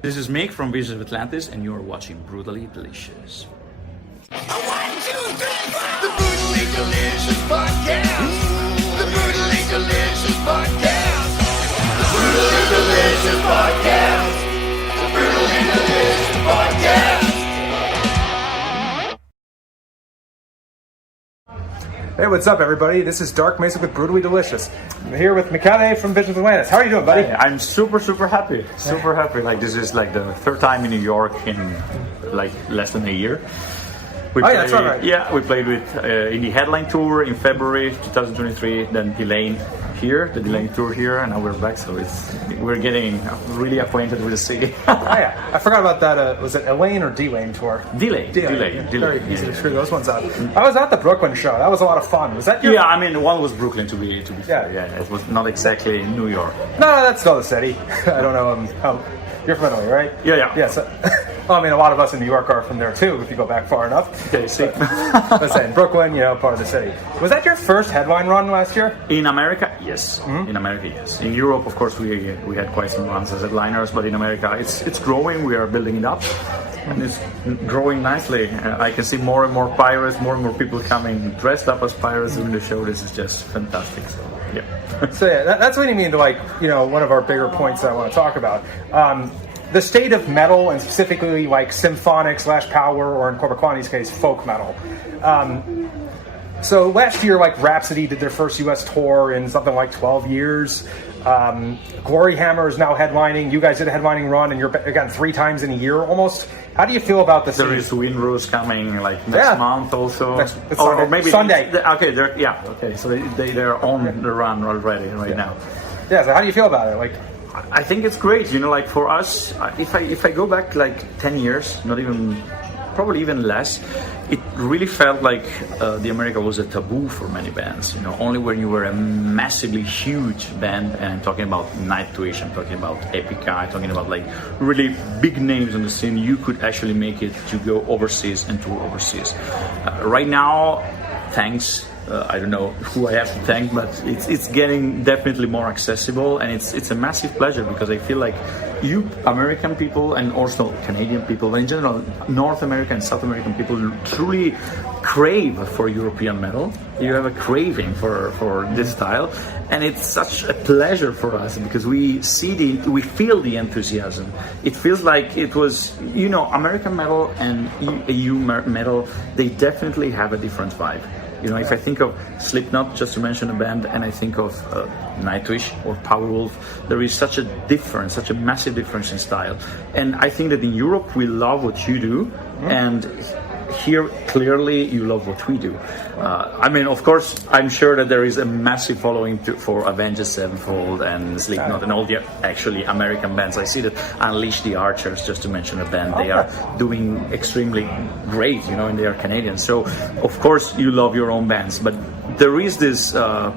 This is Mick from Visions of Atlantis, and you're watching Brutally Delicious. 1, 2, 3, 4. The Brutally Delicious Podcast. The Brutally Delicious Podcast. The Brutally Delicious Podcast. The Brutally Delicious Podcast. Hey, what's up, everybody? This is Dark Macek with Brutally Delicious. I'm here with Michele from Visions of Atlantis. How are you doing, buddy? Hey, I'm super happy. Super happy. Like, this is like the third time in New York in like less than a year. That's right. Yeah, we played with in the headline tour in February 2023, then Delane here, the Delane tour here, and now we're back. So we're getting really acquainted with the city. I forgot about that. Was it Elaine or D-Lane tour? Delane. Very easy to screw those ones up. I was at the Brooklyn show. That was a lot of fun. Was that your? Yeah, I mean, one was Brooklyn to be fair. Yeah, it was not exactly New York. No, that's still the city. I don't know how. You're from Italy, right? Yeah. So, well, I mean, a lot of us in New York are from there too, if you go back far enough. Okay, see. Let's say Brooklyn, part of the city. Was that your first headline run last year? In America, yes. Mm-hmm. In America, yes. In Europe, of course, we had quite some runs as headliners, but in America, it's growing. We are building it up, and it's growing nicely. I can see more and more pirates, more and more people coming dressed up as pirates doing the show. This is just fantastic. So, yeah. So that's leading me into one of our bigger points that I want to talk about. The state of metal, and specifically like symphonic / power, or in Korpiklaani's case, folk metal. So last year, Rhapsody did their first U.S. tour in something like 12 years. Glory Hammer is now headlining. You guys did a headlining run, and you're again 3 times in a year almost. How do you feel about this? There is Windrose coming next month also, or maybe Sunday. Okay. So they're on the run already now. Yeah. So how do you feel about it? I think it's great. For us, if I go back 10 years, probably even less, it really felt like the America was a taboo for many bands. Only when you were a massively huge band, and I'm talking about Nightwish, I'm talking about Epica, I'm talking about really big names on the scene, you could actually make it to go overseas and tour overseas. Right now, thanks. I don't know who I have to thank, but it's getting definitely more accessible, and it's a massive pleasure, because I feel like you American people, and also Canadian people, but in general North American and South American people, truly crave for European metal. You have a craving for this style, and it's such a pleasure for us, because we feel the enthusiasm. It feels like it was, American metal and EU metal, they definitely have a different vibe. If I think of Slipknot, just to mention a band, and I think of Nightwish or Powerwolf, there is such a massive difference in style. And I think that in Europe, we love what you do, and here, clearly, you love what we do. Of course, I'm sure that there is a massive following for Avenged Sevenfold and Slipknot and all the actually American bands. I see that Unleash the Archers, just to mention a band, they are doing extremely great, and they are Canadian. So, of course, you love your own bands, but there is this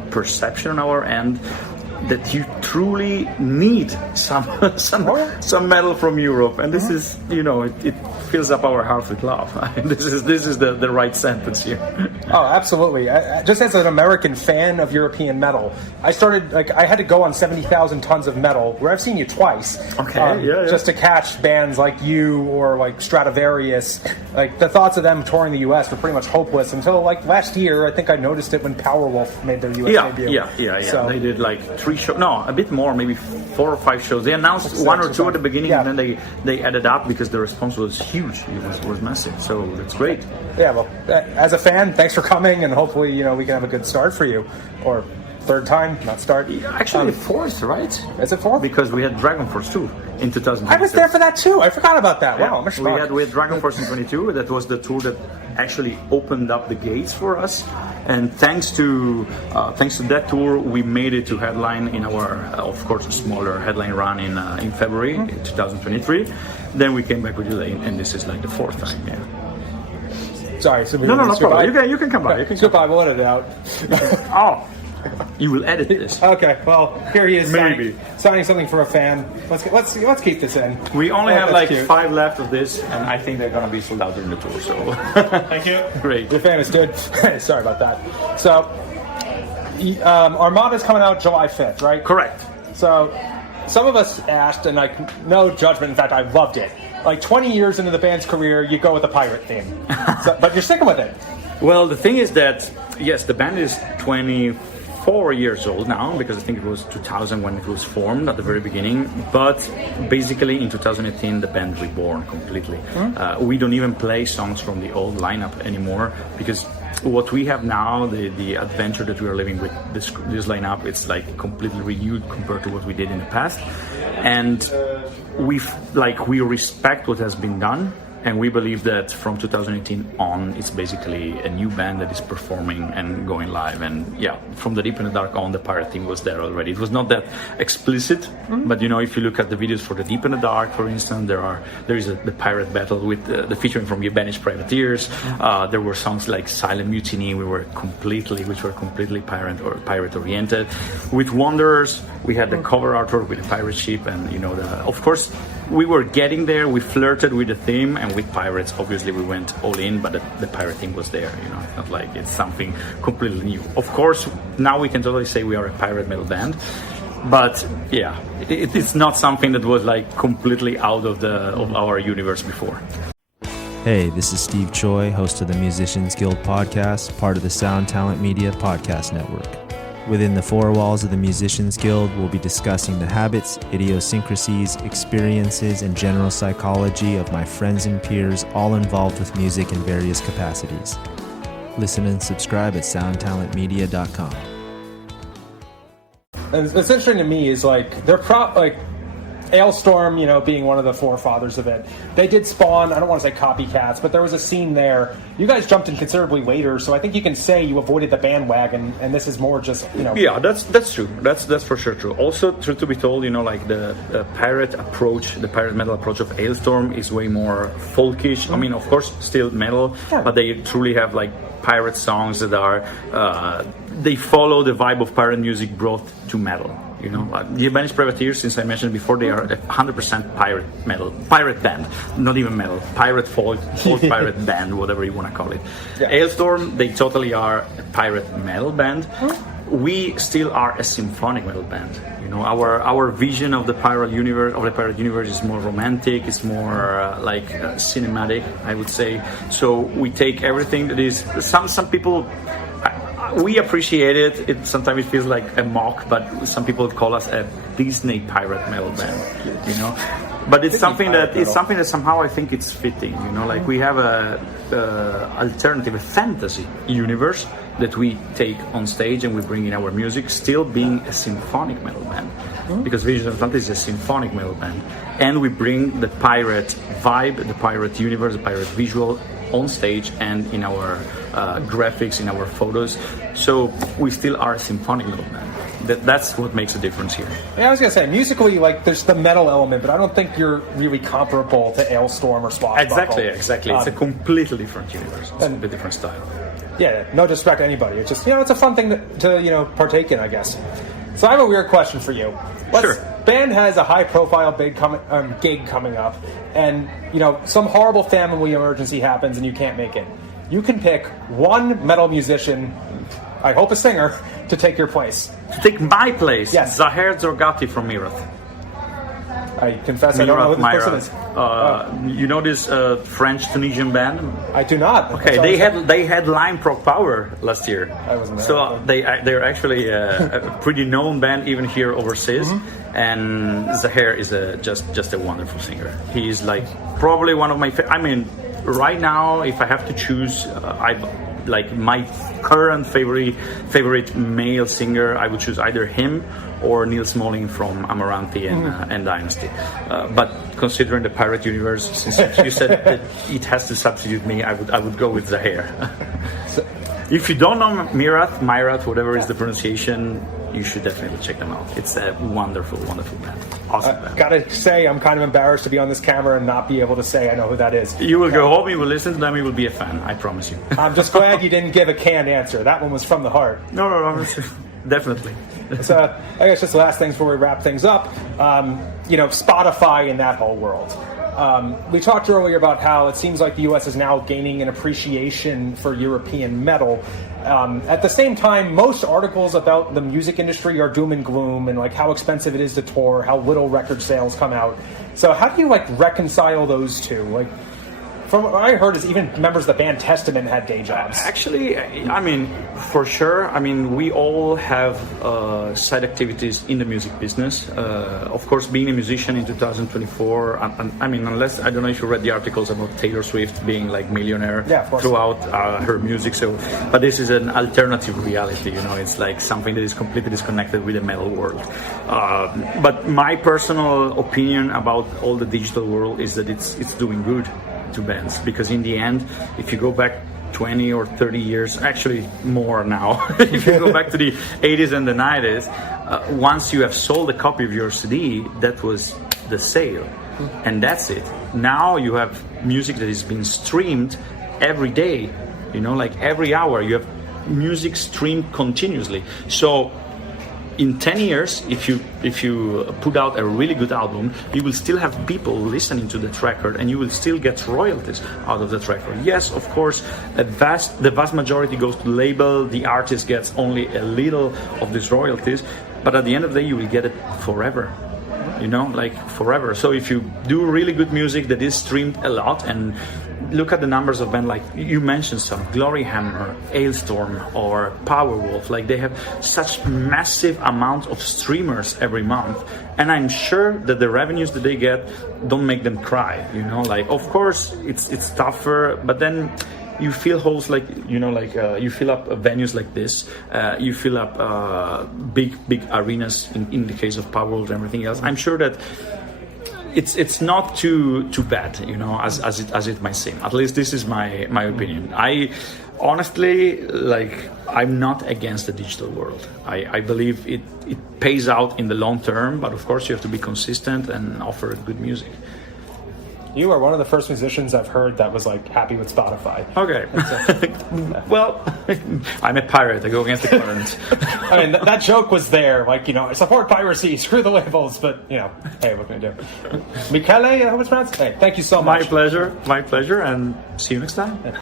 perception on our end that you truly need some metal from Europe, and this is, it fills up our heart with love. This is the right sentence here. Oh, absolutely. Just as an American fan of European metal, I started I had to go on 70,000 Tons of Metal, where I've seen you twice. Okay, just to catch bands like you or Stradivarius. The thoughts of them touring the U.S. were pretty much hopeless until last year. I think I noticed it when Powerwolf made their U.S. debut. Yeah. So, they did 3 shows. No, a bit more, maybe 4 or 5 shows. They announced 1 or 2 at the beginning, and then they added up because the response was huge. It was massive. So that's great. Yeah, well, as a fan, thanks for coming, and hopefully, we can have a good start for you. Or 3rd time, not start. Actually, 4th, right? Is it 4th? Because we had Dragon Force 2 in 2022. I was there for that too. I forgot about that. Yeah. Wow, I'm we had Dragon Force in 22. That was the tour that actually opened up the gates for us. And thanks to that tour, we made it to headline in our, of course, smaller headline run in February 2023. Then we came back with Elaine, and this is the 4th time. Yeah. Sorry. So no problem. You can come by. Goodbye. We'll edit it out. Oh. You will edit this. Okay, well, here he is Maybe. signing something for a fan. Let's keep this in. We only have cute. 5 left of this, and I think they're gonna be sold out during the tour. So thank you. Great. You're famous, dude. Sorry about that. So Armada's coming out July 5th, right? Correct. So some of us asked, and like no judgment. In fact, I loved it. Like 20 years into the band's career, you go with the pirate theme, but you're sticking with it. Well, the thing is that yes, the band is 24 years old now, because I think it was 2000 when it was formed at the very beginning. But basically in 2018 the band reborn completely. We don't even play songs from the old lineup anymore, because what we have now, the adventure that we are living with this lineup, it's like completely renewed compared to what we did in the past. And we respect what has been done. And we believe that from 2018 on, it's basically a new band that is performing and going live. And yeah, from the Deep in the Dark on, the pirate theme was there already. It was not that explicit, but you know, if you look at the videos for the Deep in the Dark, for instance, there is the pirate battle with the featuring from Banished Privateers. There were songs like Silent Mutiny, which were completely pirate oriented. With Wanderers, we had the cover artwork with the pirate ship, and you know, of course, we were getting there. We flirted with the theme, and with pirates, obviously, we went all in. But the pirate theme was there. You know, it's not like it's something completely new. Of course, now we can totally say we are a pirate metal band. But yeah, it's not something that was like completely out of our universe before. Hey, this is Steve Choi, host of the Musicians Guild podcast, part of the Sound Talent Media podcast network. Within the four walls of the Musicians Guild, we'll be discussing the habits, idiosyncrasies, experiences, and general psychology of my friends and peers, all involved with music in various capacities. Listen and subscribe at soundtalentmedia.com. And what's interesting to me is like Ailstorm, you know, being one of the forefathers of it. They did spawn, I don't want to say copycats, but there was a scene there. You guys jumped in considerably later, so I think you can say you avoided the bandwagon, and this is more just, you know... Yeah, that's true. That's for sure true. Also, truth to be told, you know, like the pirate metal approach of Ailstorm is way more folkish. I mean, of course, still metal, but they truly have like pirate songs that are... they follow the vibe of pirate music brought to metal. You know, the Banished Privateers, since I mentioned before, they are a 100% pirate band, not even metal, pirate folk pirate band, whatever you want to call it. Yeah. Ailstorm, they totally are a pirate metal band. We still are a symphonic metal band. You know, our vision of the pirate universe is more romantic. It's more cinematic, I would say. So we take everything that is some people. We appreciate it. Sometimes it feels like a mock, but some people call us a Disney pirate metal band. You know, but it's something that somehow I think it's fitting. You know, like we have a alternative, a fantasy universe that we take on stage and we bring in our music, still being a symphonic metal band. Because Visions of Atlantis is a symphonic metal band, and we bring the pirate vibe, the pirate universe, the pirate visual on stage and in our graphics, in our photos. So we still are a symphonic metal band. That's what makes a difference here. Yeah, I was gonna say musically, like there's the metal element, but I don't think you're really comparable to Ailstorm or Swashbuckle. Exactly. It's a completely different universe. It's a bit different style. Yeah, no disrespect to anybody. It's just, you know, it's a fun thing to partake in, I guess. So I have a weird question for you. Sure. Band has a high-profile gig coming up, and you know some horrible family emergency happens, and you can't make it. You can pick one metal musician, I hope a singer, to take your place. To take my place? Yes. Zahir Zorgati from Mirath. I confess I don't know who this person is. You know this French-Tunisian band? I do not. Okay, they had Lime Prog Power last year. I wasn't there. So they're actually a pretty known band even here overseas. And Zahir is just a wonderful singer. He is like probably one of my I mean, right now, if I have to choose, my current favorite male singer, I would choose either him or Neil Smalling from Amaranthi and Dynasty. But considering the pirate universe, since you said that it has to substitute me, I would go with Zahir. If you don't know Myrath, whatever is the pronunciation, you should definitely check them out. It's a wonderful, wonderful band. Awesome band. Gotta say, I'm kind of embarrassed to be on this camera and not be able to say I know who that is. You will go home, you will listen to them, you will be a fan, I promise you. I'm just glad you didn't give a canned answer. That one was from the heart. No, definitely. So I guess just the last things before we wrap things up, Spotify and that whole world. We talked earlier about how it seems like the U.S. is now gaining an appreciation for European metal. At the same time, most articles about the music industry are doom and gloom and like how expensive it is to tour, how little record sales come out. So how do you like reconcile those two? Like, from what I heard is even members of the band Testament had day jobs. Actually, I mean, for sure. I mean, we all have side activities in the music business. Of course, being a musician in 2024, I mean, unless, I don't know if you read the articles about Taylor Swift being like millionaire throughout her music. So, but this is an alternative reality, you know, it's like something that is completely disconnected with the metal world. But my personal opinion about all the digital world is that it's doing good to bands, because in the end, if you go back 20 or 30 years, actually more now, if you go back to the 80s and the 90s, once you have sold a copy of your CD, that was the sale, and that's it. Now you have music that is being streamed every day, you know, like every hour you have music streamed continuously. So in 10 years, if you put out a really good album, you will still have people listening to that record, and you will still get royalties out of that record. Yes, of course, the vast majority goes to the label. The artist gets only a little of these royalties, but at the end of the day, you will get it forever. You know, like forever. So if you do really good music that is streamed a lot, and look at the numbers of bands like you mentioned, some Glory Hammer, Hailstorm, or Powerwolf, like they have such massive amount of streamers every month, and I'm sure that the revenues that they get don't make them cry. You know, like of course it's tougher, but then you fill holes like, you know, like you fill up venues like this, you fill up big arenas in the case of Powerwolf and everything else. I'm sure that it's not too bad, you know, as it might seem. At least this is my opinion. I honestly, like, I'm not against the digital world. I believe it pays out in the long term, but of course you have to be consistent and offer good music. You are one of the first musicians I've heard that was like happy with Spotify. Okay. Well, I'm a pirate. I go against the current. I mean, that joke was there. Like, you know, I support piracy, screw the labels, but, you know, hey, what can I do? Michele, how was pronounced? Hey, thank you so much. My pleasure, and see you next time.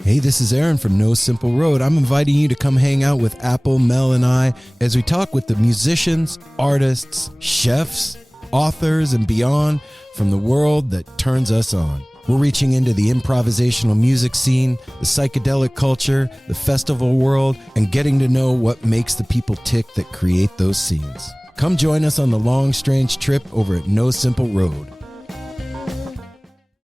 Hey, this is Aaron from No Simple Road. I'm inviting you to come hang out with Apple, Mel, and I as we talk with the musicians, artists, chefs, authors, and beyond from the world that turns us on. We're reaching into the improvisational music scene, the psychedelic culture, the festival world, and getting to know what makes the people tick that create those scenes. Come join us on the long, strange trip over at No Simple Road.